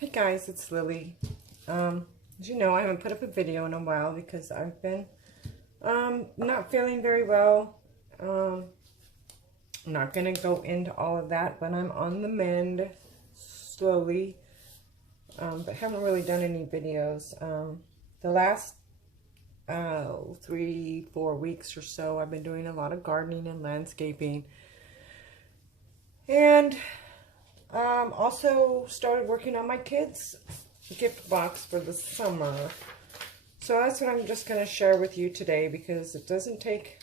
Hey guys, it's Lily. As you know, I haven't put up a video in a while because I've been not feeling very well. I'm not going to go into all of that, but I'm on the mend slowly. But haven't really done any videos. The last 3-4 weeks or so, I've been doing a lot of gardening and landscaping. And also started working on my kids' gift box for the summer. So that's what I'm just going to share with you today because it doesn't take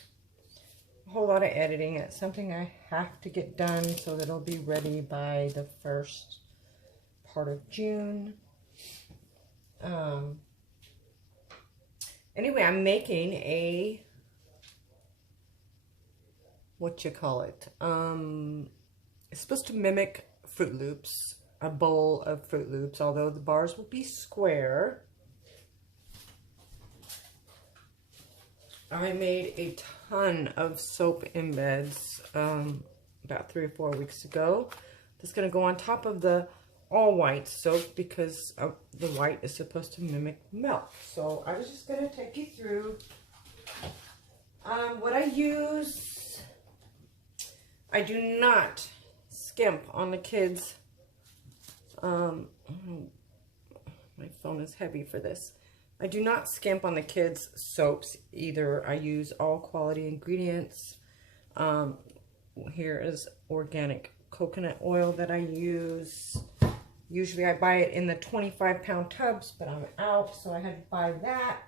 a whole lot of editing. It's something I have to get done so that it'll be ready by the first part of June. Anyway, I'm making a, what you call it? It's supposed to mimic Fruit Loops, a bowl of Fruit Loops, although the bars will be square. I made a ton of soap embeds about 3 or 4 weeks ago. That's going to go on top of the all white soap because the white is supposed to mimic milk. So I was just going to take you through what I use. I do not skimp on the kids. My phone is heavy for this. I do not skimp on the kids' soaps either. I use all quality ingredients. Here is organic coconut oil that I use. Usually I buy it in the 25-pound tubs, but I'm out, so I had to buy that.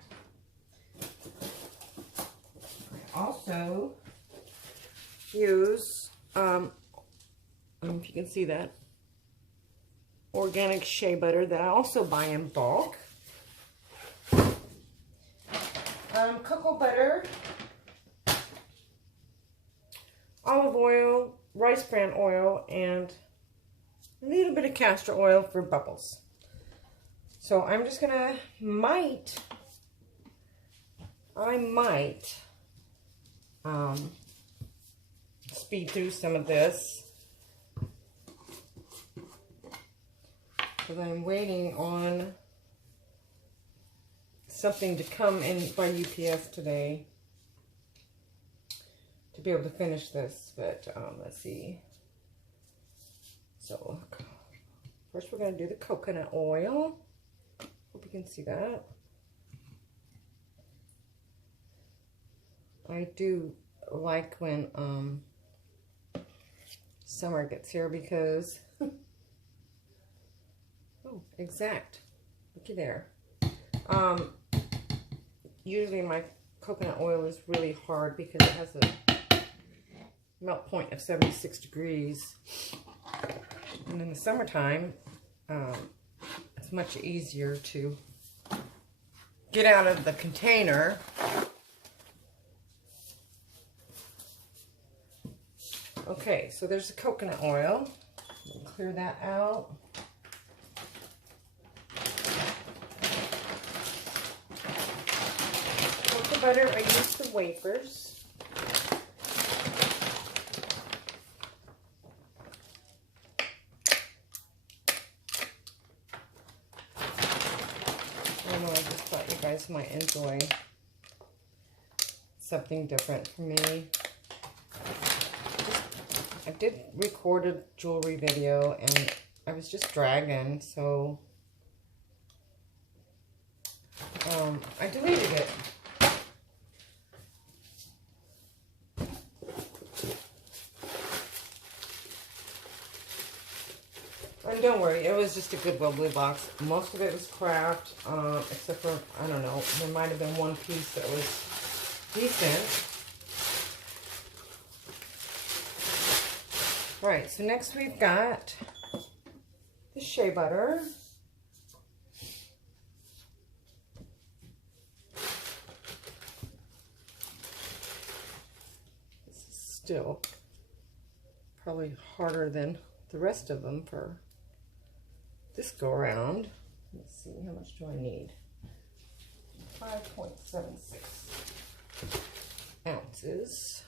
I also use, I don't know if you can see that, organic shea butter that I also buy in bulk. Cocoa butter, olive oil, rice bran oil, and a little bit of castor oil for bubbles. So I'm just gonna, I might speed through some of this because I'm waiting on something to come in by UPS today to be able to finish this, but let's see. So first we're going to do the coconut oil. Hope you can see that. I do like when summer gets here because oh, exact. Looky there. Usually my coconut oil is really hard because it has a melt point of 76 degrees. And in the summertime, it's much easier to get out of the container. Okay, so there's the coconut oil. Clear that out. Cocoa butter, I use the wafers. I just thought you guys might enjoy something different from me. I did record a jewelry video and I was just dragging, so I deleted it. And don't worry, it was just a Goodwill blue box. Most of it was craft, except for, I don't know, there might have been one piece that was decent. Alright, so next we've got the Shea Butter. This is still probably harder than the rest of them for this go around. Let's see, how much do I need? 5.76 ounces.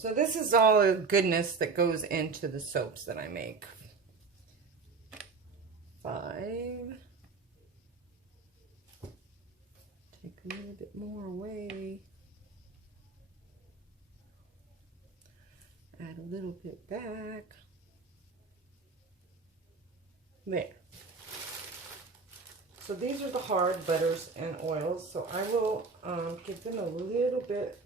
So this is all the goodness that goes into the soaps that I make. 5. Take a little bit more away. Add a little bit back. There. So these are the hard butters and oils. So I will give them a little bit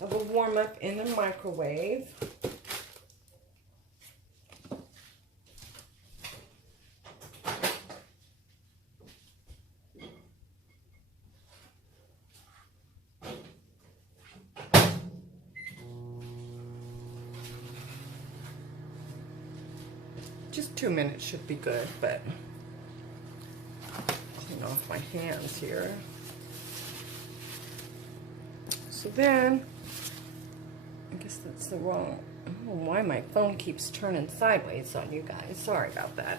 of a warm up in the microwave. Just 2 minutes should be good, but clean off my hands here. So then, I guess that's the wrong, I don't know why my phone keeps turning sideways on you guys. Sorry about that.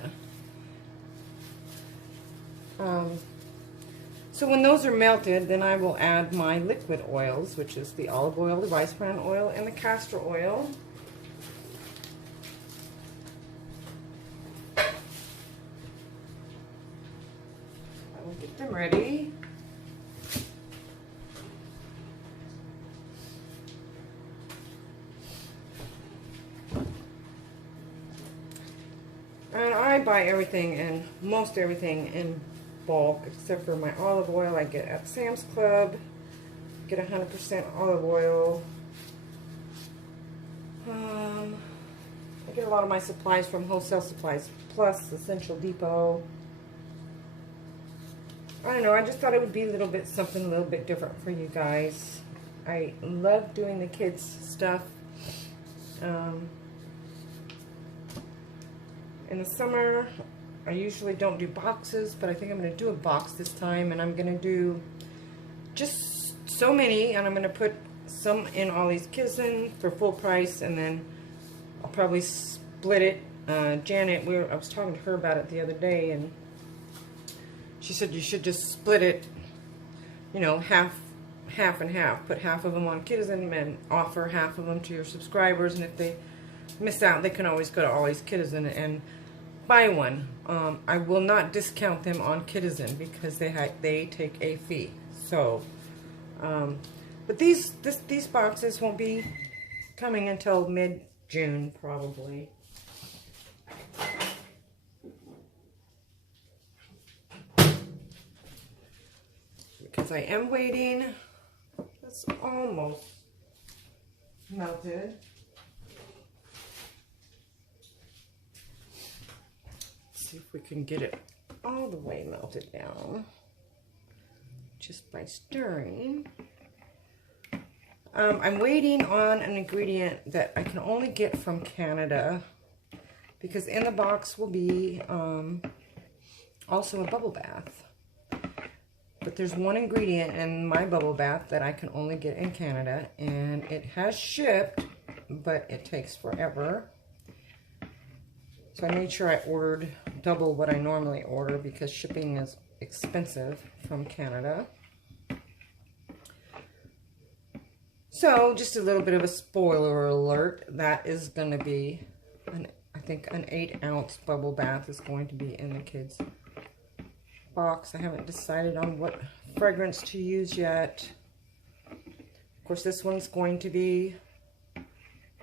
So when those are melted, then I will add my liquid oils, which is the olive oil, the rice bran oil, and the castor oil. Get them ready. And I buy everything and most everything in bulk except for my olive oil I get at Sam's Club. Get 100% olive oil. I get a lot of my supplies from Wholesale Supplies Plus, Essential Depot. I don't know, I just thought it would be something a little bit different for you guys. I love doing the kids stuff. In the summer, I usually don't do boxes, but I think I'm going to do a box this time, and I'm going to do just so many, and I'm going to put some in all these kids for full price, and then I'll probably split it. Janet, I was talking to her about it the other day, and she said you should just split it, you know, half and half. Put half of them on Kiddizen and offer half of them to your subscribers. And if they miss out, they can always go to Ollie's Kiddizen and buy one. I will not discount them on Kiddizen because they take a fee. So, but these boxes won't be coming until mid-June probably. Because I am waiting. It's almost melted. Let's see if we can get it all the way melted down just by stirring. I'm waiting on an ingredient that I can only get from Canada because in the box will be also a bubble bath. But there's one ingredient in my bubble bath that I can only get in Canada, and it has shipped, but it takes forever. So I made sure I ordered double what I normally order because shipping is expensive from Canada. So just a little bit of a spoiler alert, that is going to be, I think an 8-ounce bubble bath is going to be in the kids' box. I haven't decided on what fragrance to use yet. Of course, this one's going to be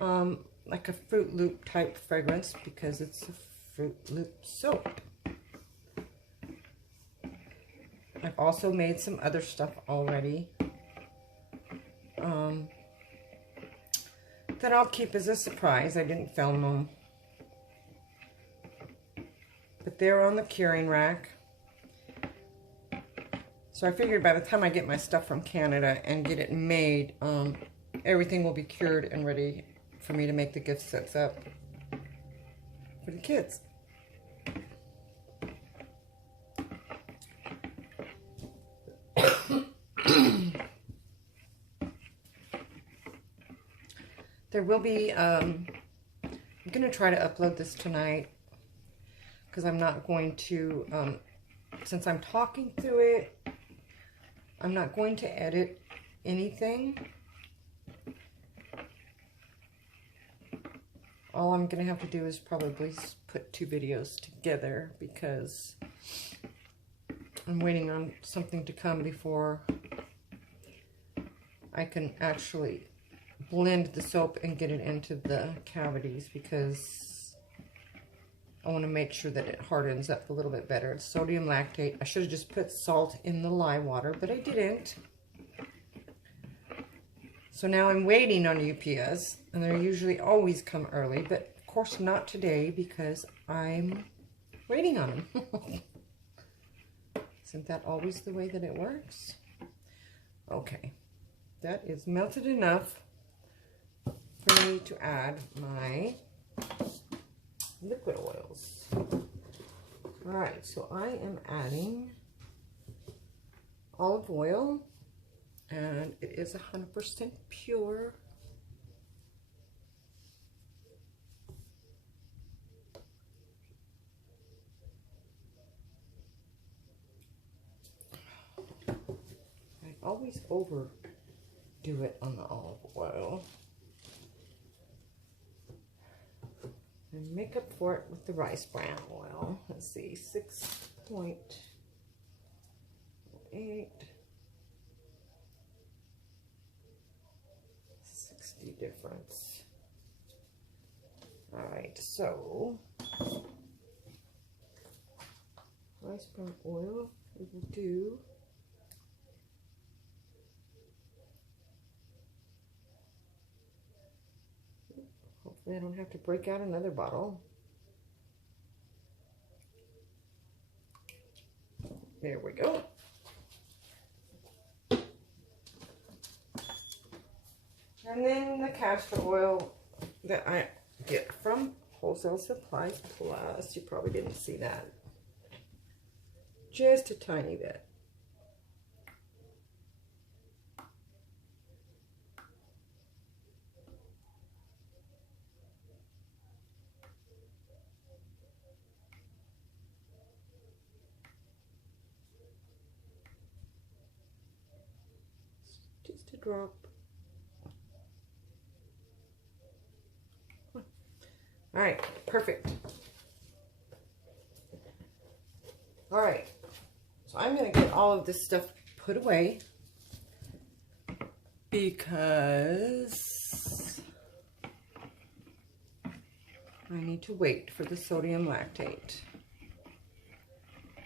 like a Fruit Loop type fragrance because it's a Fruit Loop soap. I've also made some other stuff already that I'll keep as a surprise. I didn't film them, but they're on the curing rack. So I figured by the time I get my stuff from Canada and get it made, everything will be cured and ready for me to make the gift sets up for the kids. There will be, I'm going to try to upload this tonight because I'm not going to, since I'm talking through it, I'm not going to edit anything. All I'm going to have to do is probably put 2 videos together because I'm waiting on something to come before I can actually blend the soap and get it into the cavities, because I want to make sure that it hardens up a little bit better. It's sodium lactate. I should have just put salt in the lye water, but I didn't. So now I'm waiting on UPS, and they usually always come early, but of course not today because I'm waiting on them. Isn't that always the way that it works? Okay, that is melted enough for me to add my liquid oils. All right, so I am adding olive oil. And it is 100% pure. I always overdo it on the olive oil. And make up for it with the rice bran oil. Let's see, 6.8. Difference. All right, so rice bran oil we will do hopefully I don't have to break out another bottle. There we go. And then the castor oil that I get from Wholesale Supply Plus. You probably didn't see that. Just a tiny bit. Just a drop. All right, perfect. All right, so I'm going to get all of this stuff put away because I need to wait for the sodium lactate.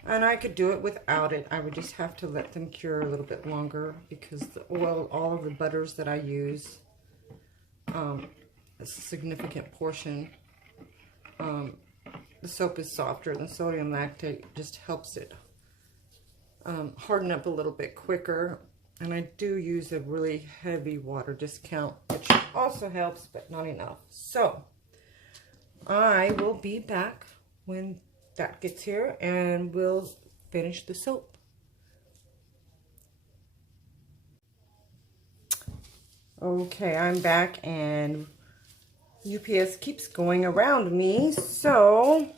And I could do it without it. I would just have to let them cure a little bit longer because the oil, all of the butters that I use, a significant portion. The soap is softer than sodium lactate, just helps it harden up a little bit quicker. And I do use a really heavy water discount, which also helps, but not enough. So I will be back when that gets here and we'll finish the soap. Okay, I'm back and UPS keeps going around me, so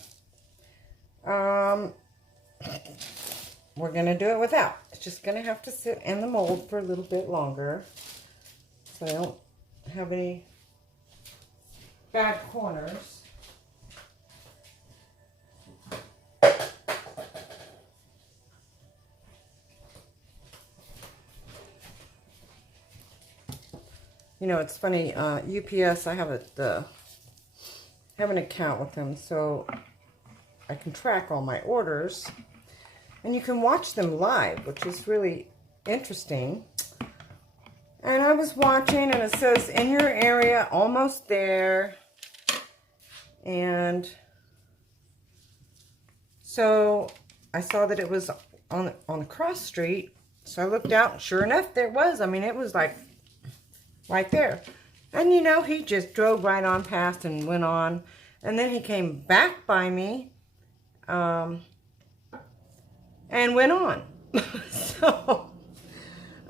we're gonna do it without. It's just gonna have to sit in the mold for a little bit longer so I don't have any bad corners. You know, it's funny, UPS, I have have an account with them, so I can track all my orders. And you can watch them live, which is really interesting. And I was watching, and it says, in your area, almost there. And so I saw that it was on the cross street. So I looked out, and sure enough, there it was. I mean, it was like right there. And you know, he just drove right on past and went on. And then he came back by me and went on. So,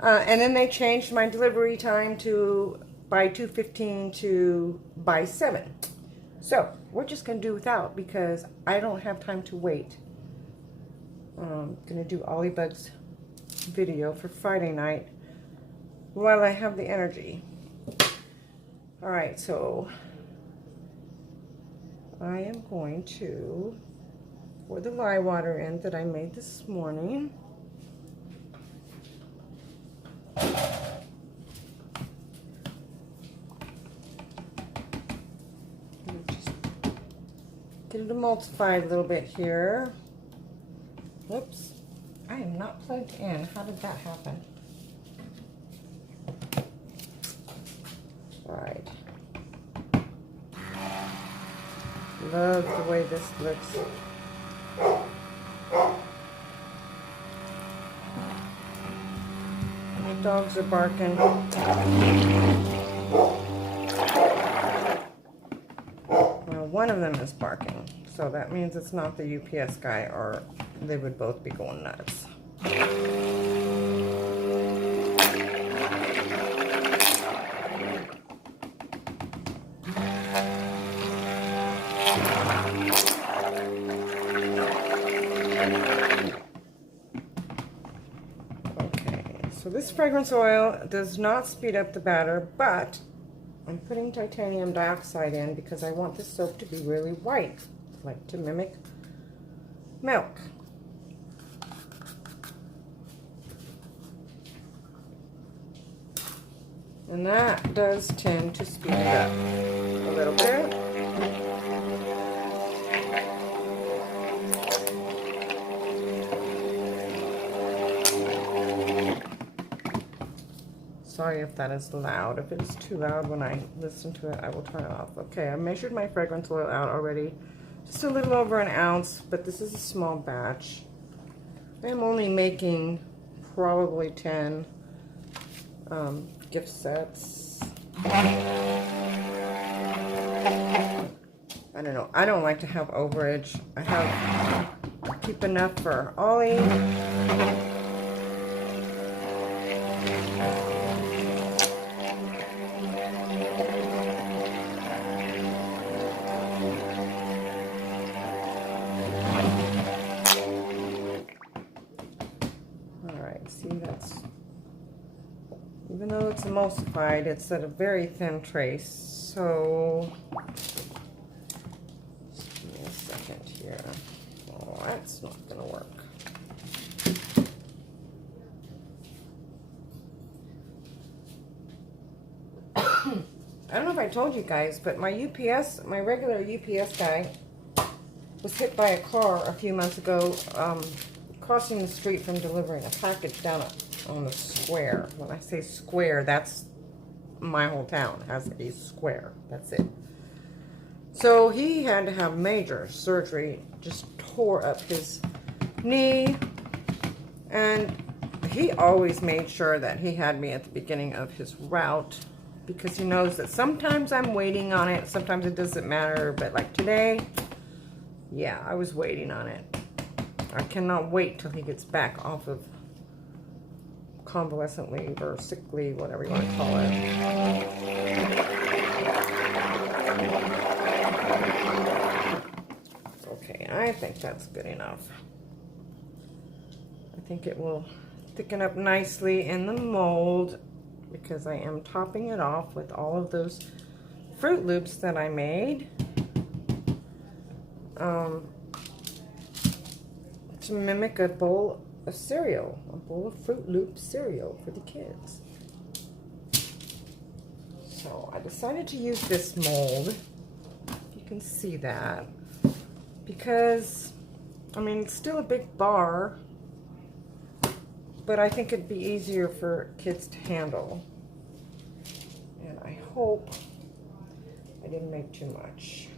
and then they changed my delivery time to by 2:15 to by 7. So we're just going to do without because I don't have time to wait. I'm going to do Ollie Bug's video for Friday night, while I have the energy. All right, so I am going to pour the lye water in that I made this morning. Just get it emulsified a little bit here. Whoops, I am not plugged in. How did that happen? All right. Love the way this looks. My dogs are barking. Well, one of them is barking, so that means it's not the UPS guy, or they would both be going nuts. So this fragrance oil does not speed up the batter, but I'm putting titanium dioxide in because I want this soap to be really white, like to mimic milk. And that does tend to speed it up a little bit. Sorry if that is loud. If it's too loud when I listen to it, I will turn it off. Okay, I measured my fragrance oil out already. Just a little over an ounce, but this is a small batch. I'm only making probably 10 gift sets. I don't know. I don't like to have overage. I keep enough for Ollie. See, that's, even though it's emulsified, it's at a very thin trace, so just give me a second here. Oh, that's not gonna work. I don't know if I told you guys, but my regular UPS guy was hit by a car a few months ago, crossing the street from delivering a package down on the square. When I say square, that's my whole town has a square. That's it. So he had to have major surgery, just tore up his knee, and he always made sure that he had me at the beginning of his route because he knows that sometimes I'm waiting on it, sometimes it doesn't matter, but like today, yeah, I was waiting on it. I cannot wait till he gets back off of convalescent leave or sick leave, whatever you want to call it. Okay, I think that's good enough. I think it will thicken up nicely in the mold because I am topping it off with all of those Fruit Loops that I made. To mimic a bowl of cereal, a bowl of Fruit Loop cereal for the kids. So I decided to use this mold, if you can see that, because, I mean, it's still a big bar, but I think it'd be easier for kids to handle. And I hope I didn't make too much.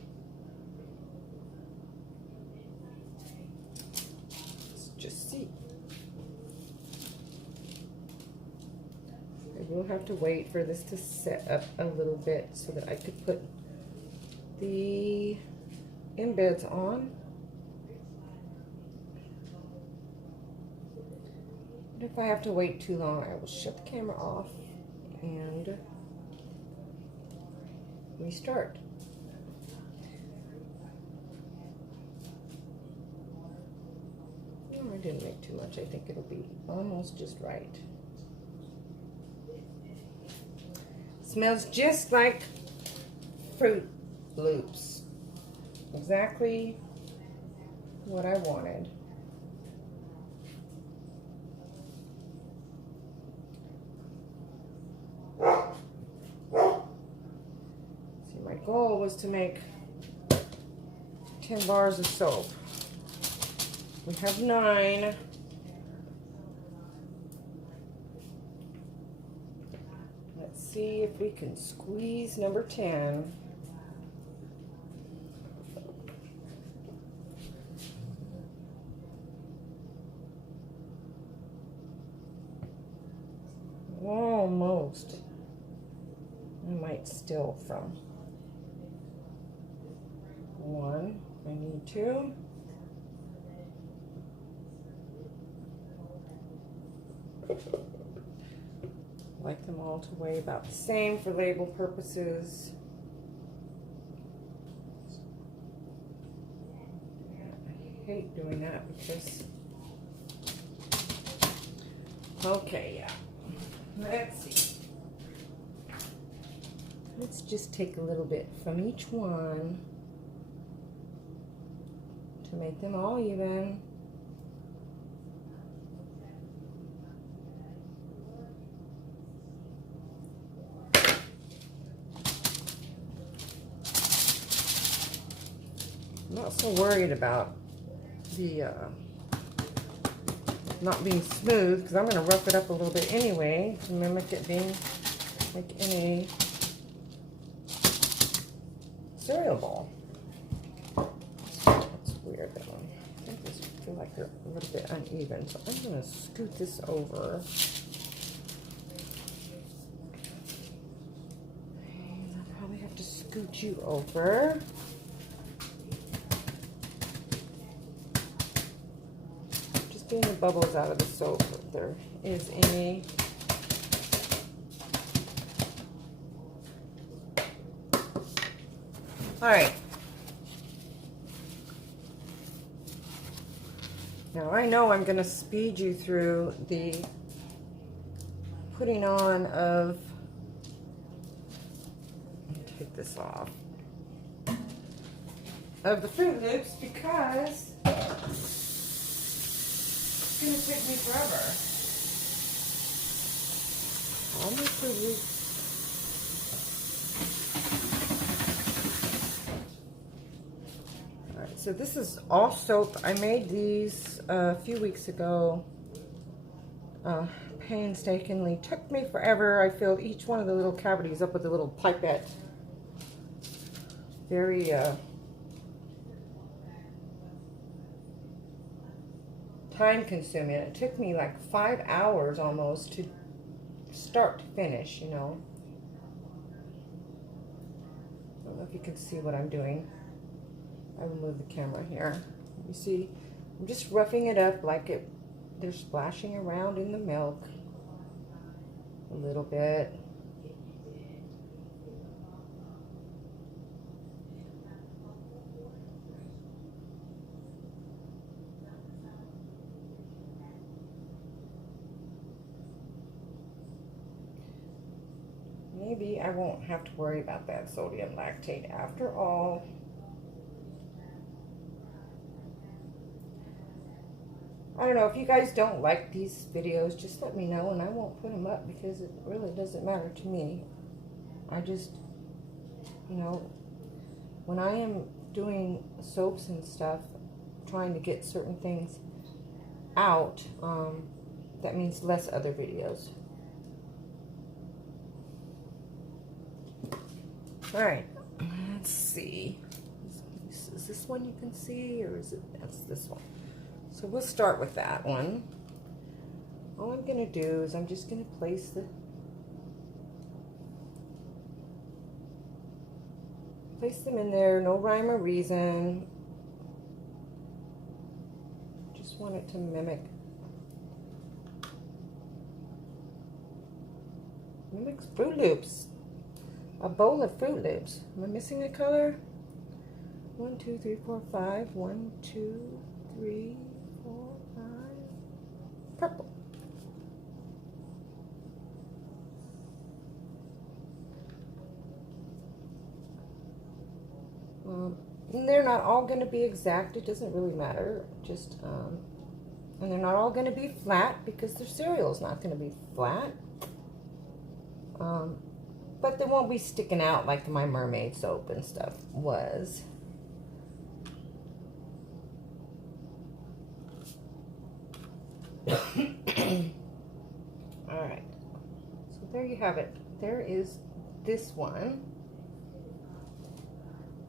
Just see. I will have to wait for this to set up a little bit so that I could put the embeds on. But if I have to wait too long, I will shut the camera off and restart. I didn't make too much. I think it'll be almost just right. Smells just like Fruit Loops. Exactly what I wanted. See, my goal was to make 10 bars of soap. We have 9. Let's see if we can squeeze number 10. Almost. I might steal from 1. I need 2. Like them all to weigh about the same for label purposes. I hate doing that because, okay, yeah. Let's see. Let's just take a little bit from each one to make them all even. I'm not so worried about the not being smooth because I'm going to rough it up a little bit anyway to mimic it being like in a cereal bowl. That's weird, that one. I just feel like they're a little bit uneven, so I'm going to scoot this over. And I'll probably have to scoot you over. Getting the bubbles out of the soap if there is any. All right. Now I know I'm going to speed you through the putting on of, let me take this off, of the Fruit Loops because it's going to take me forever. All my Fruit Loops. Alright, so this is all soap. I made these a few weeks ago. Painstakingly. Took me forever. I filled each one of the little cavities up with a little pipette. Very, time consuming. It took me like 5 hours almost to start to finish, you know. I don't know if you can see what I'm doing. I will move the camera here. You see, I'm just roughing it up like they're splashing around in the milk a little bit. Maybe I won't have to worry about that sodium lactate after all. I don't know, if you guys don't like these videos, just let me know and I won't put them up because it really doesn't matter to me. I just, you know, when I am doing soaps and stuff, trying to get certain things out, that means less other videos. All right, let's see. Is this one you can see, or is it, that's this one? So we'll start with that one. All I'm gonna do is I'm just gonna place them in there, no rhyme or reason. Just want it to mimic Fruit Loops. A bowl of Fruit Loops. Am I missing a color? 1, 2, 3, 4, 5. 1, 2, 3, 4, 5. Purple. And they're not all going to be exact. It doesn't really matter. Just, and they're not all going to be flat because their cereal is not going to be flat. But they won't be sticking out like my mermaid soap and stuff was. Alright, so there you have it. There is this one.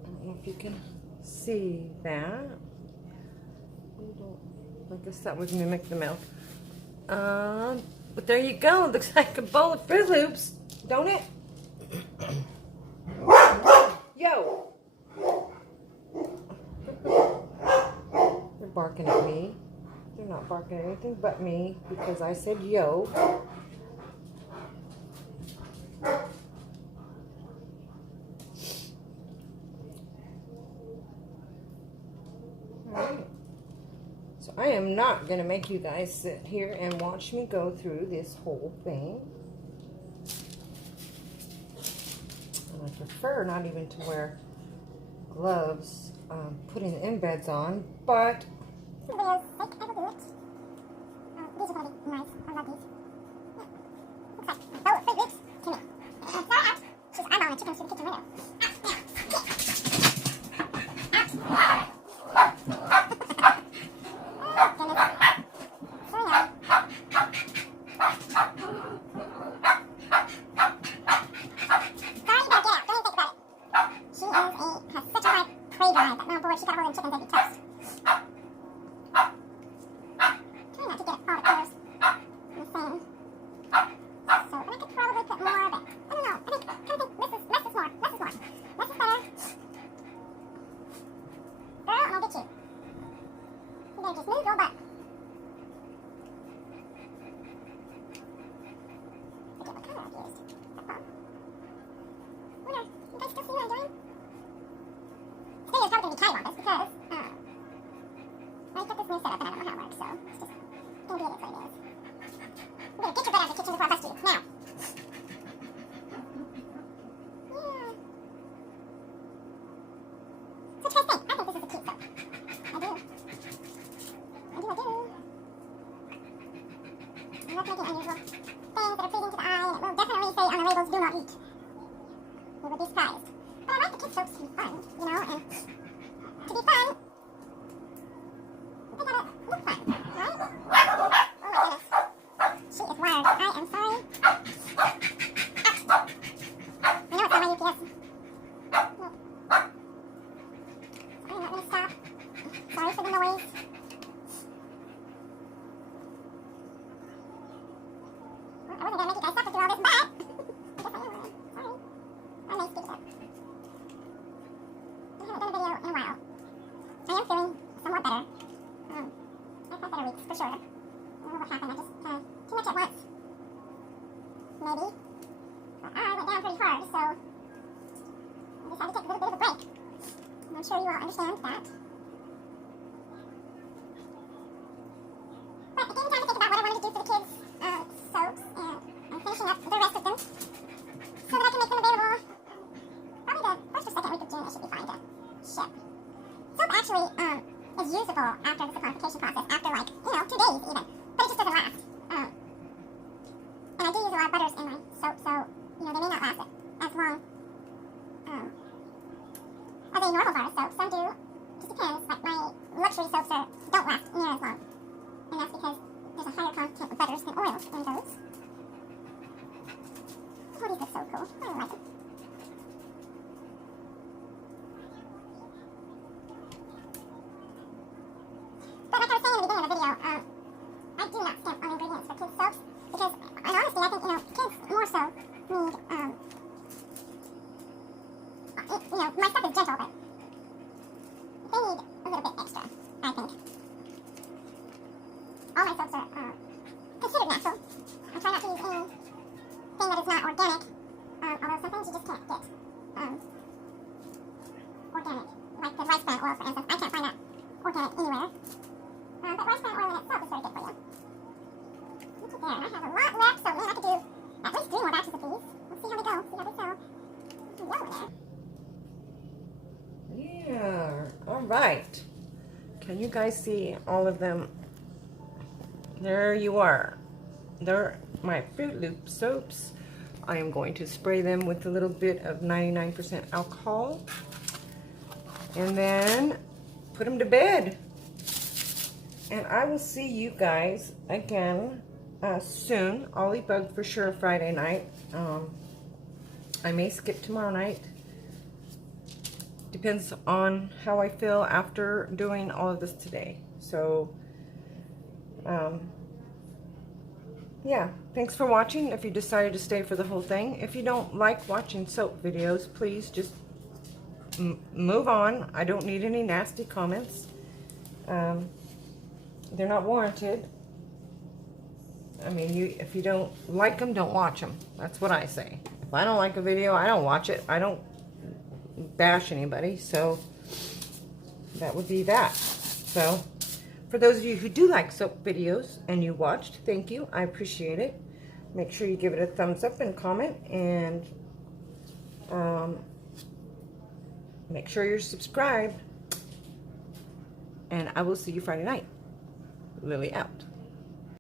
I don't know if you can see that. I guess that would mimic the milk. But there you go. It looks like a bowl of Fruit Loops, don't it? Yo! They're barking at me. They're not barking at anything but me because I said yo. Alright. So I am not going to make you guys sit here and watch me go through this whole thing. And I prefer not even to wear gloves putting the embeds on, but I will do it. These are going to be nice. I love these. Looks like a bowl of Fruit Loops to me. And throw it out. She's eyeballing chickens through the kitchen window. Just move your butt. Forget what color I've used. Wonder, you guys still see what I'm doing? This video is probably going to be cattywampus because I put this new setup and I don't know how it works, so it's just going to be it what it is. You better get your butt out of the kitchen before I bust you. Now. Yeah. So what do you guys think? I think this is a cute soap. I do. I'm not making unusual things that are pleasing to the eye, and it will definitely say on the labels, do not eat. You would be surprised. But I like the kids' soaps to be fun, you know, and to be fun, they gotta look fun, right? Oh my goodness. She is wired. I am sorry. I know it's on my UPS. Look. I'm not gonna stop. Sorry for the noise. I wasn't going to make you guys suffer through all this, but I guess I am. Sorry. I may speak up. I haven't done a video in a while. I am feeling somewhat better. I've had better weeks, for sure. I don't know what happened. I just kind of too much at once. Maybe. But I went down pretty hard, so I decided to take a little bit of a break. And I'm sure you all understand that. But it gave me time to think about what I wanted to do for the kids' soaps, and I'm finishing up the rest of them so that I can make them available probably the first or second week of June. It should be fine to ship. Soap actually is usable after the saponification process, after like, 2 days even, but it just doesn't last. And I do use a lot of butters in my soap, so, they may not last as long as a normal bar of soap. Some do, just depends, like my luxury soaps don't last near as long. And that's because there's a higher content of butters and oils in those. Oh, these look so cool. I really like them. But like I was saying in the beginning of the video, I do not skimp on ingredients for kids' soaps because, and honestly, I think, kids more so need, my stuff is gentle, but they need a little bit extra, I think. All my soaps are considered natural. I try not to use anything that is not organic, although some things you just can't get organic, like the rice bran oil, for instance. I can't find that organic anywhere. But rice bran oil in itself is very good for you. Look at there, I have a lot left, so man, I could do at least 3 more batches of these. Let's see how they go, see how they sell. Yellow there. yeah, there. All right. Can you guys see all of them? There you are. They're my Fruit Loop soaps. I am going to spray them with a little bit of 99% alcohol and then put them to bed. And I will see you guys again soon. Ollie Bug for sure Friday night. I may skip tomorrow night. Depends on how I feel after doing all of this today. So, yeah, thanks for watching. If you decided to stay for the whole thing. If you don't like watching soap videos, please just move on. I don't need any nasty comments. They're not warranted. I mean, if you don't like them, don't watch them. That's what I say. If I don't like a video, I don't watch it. I don't bash anybody, so that would be that. So for those of you who do like soap videos and you watched, thank you. I appreciate it. Make sure you give it a thumbs up and comment, and make sure you're subscribed. And I will see you Friday night. Lily out.